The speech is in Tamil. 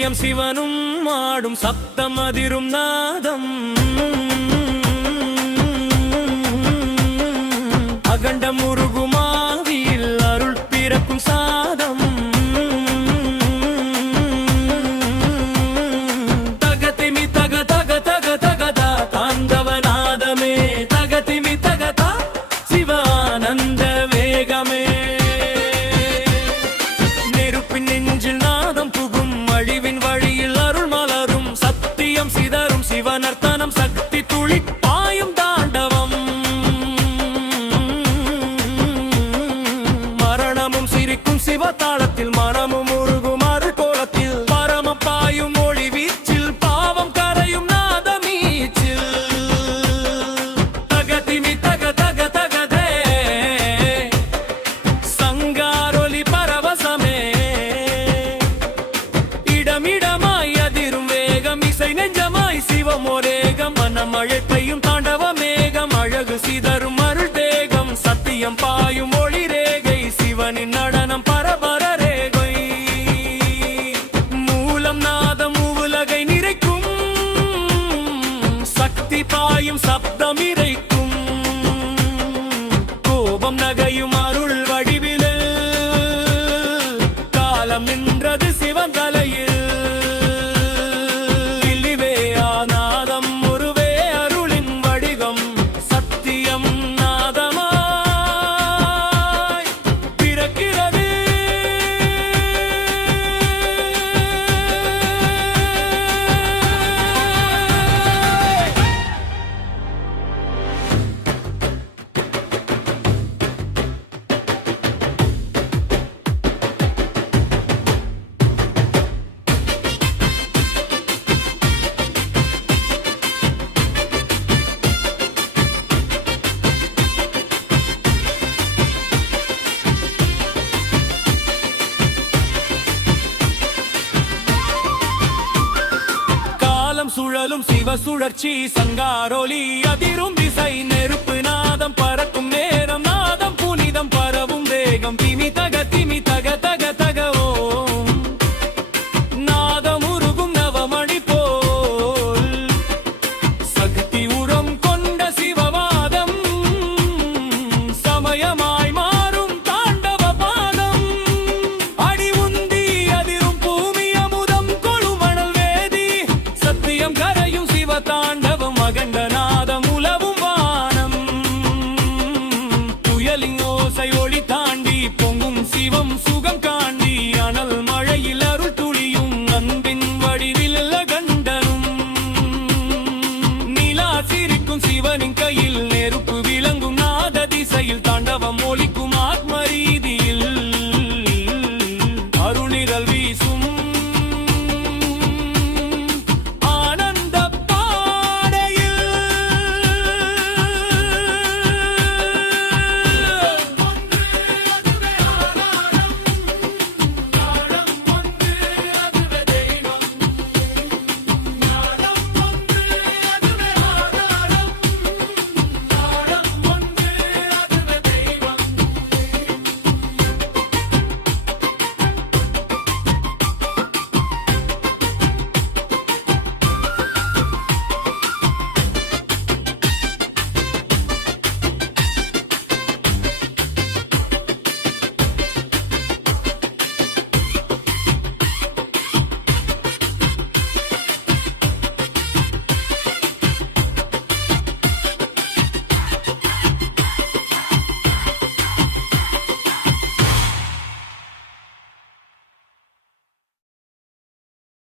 சத்தியம் சிவனும் ஆடும் சப்தம் அதிரும் நாதம். சிவதாளத்தில் மனமும் உருகுமாறு கோலத்தில் பரம பாயும் ஒளி வீச்சில் பாவம் கரையும் நாதமீச்சில். தகதிமி தக தக தகதே சங்காரொலி பரவசமே. இடமிடமாய் அதிரும் வேகம் இசை நெஞ்சமாய் சிவம் ஒரேகம் மனம் அழைப்பையும் தாண்டவ பாயும் சப்தம் காலம் சுழலும் சிவ சுழற்சி சங்காரொலி அதிரும் திசை நெருப்பு நாதம் பறக்கும் நேரம் நாதம் புனிதம் பரவும் வேகம் திமி தக திமி தக